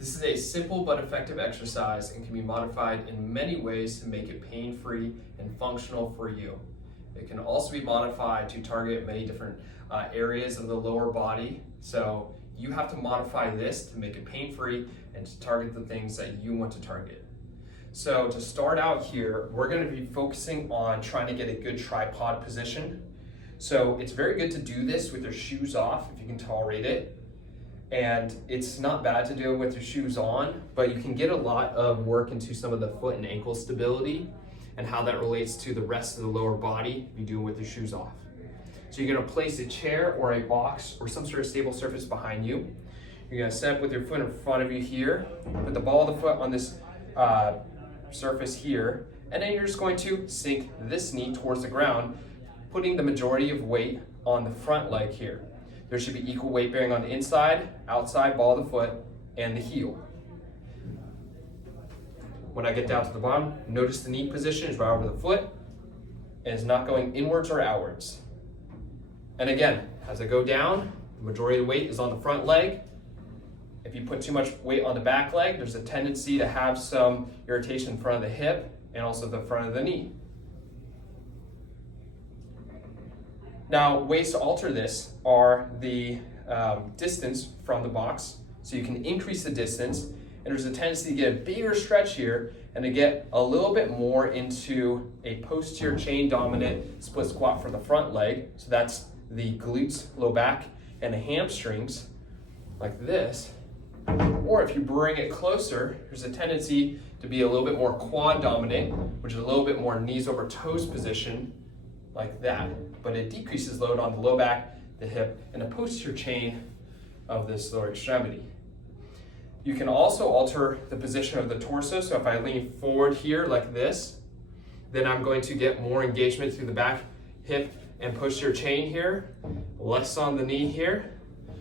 This is a simple but effective exercise and can be modified in many ways to make it pain-free and functional for you. It can also be modified to target many different areas of the lower body. So you have to modify this to make it pain-free and to target the things that you want to target. So to start out here, we're going to be focusing on trying to get a good tripod position. So it's very good to do this with your shoes off if you can tolerate it. And it's not bad to do it with your shoes on, but you can get a lot of work into some of the foot and ankle stability and how that relates to the rest of the lower body if you do it with your shoes off. So you're going to place a chair or a box or some sort of stable surface behind you. You're going to set up with your foot in front of you here, put the ball of the foot on this surface here, and then you're just going to sink this knee towards the ground, putting the majority of weight on the front leg here. There should be equal weight bearing on the inside, outside ball of the foot, and the heel. When I get down to the bottom, notice the knee position is right over the foot and is not going inwards or outwards. And again, as I go down, the majority of the weight is on the front leg. If you put too much weight on the back leg, there's a tendency to have some irritation in front of the hip and also the front of the knee. Now, ways to alter this are the distance from the box. So you can increase the distance, and there's a tendency to get a bigger stretch here and to get a little bit more into a posterior chain dominant split squat for the front leg. So that's the glutes, low back, and the hamstrings, like this. Or if you bring it closer, there's a tendency to be a little bit more quad dominant, which is a little bit more knees over toes position, like that. But it decreases load on the low back, the hip, and the posterior chain of this lower extremity. You can also alter the position of the torso. So if I lean forward here like this, then I'm going to get more engagement through the back, hip, and posterior chain here, less on the knee here,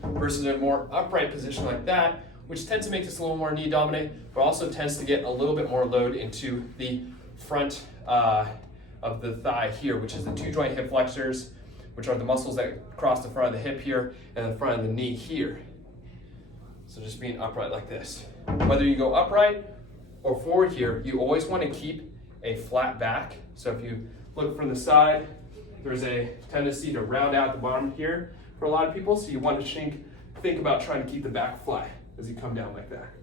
versus a more upright position like that, which tends to make this a little more knee dominant, but also tends to get a little bit more load into the front of the thigh here, which is the two joint hip flexors, which are the muscles that cross the front of the hip here and the front of the knee here. So just being upright like this. Whether you go upright or forward here, you always want to keep a flat back. So if you look from the side, there's a tendency to round out the bottom here for a lot of people. So you want to think about trying to keep the back flat as you come down like that.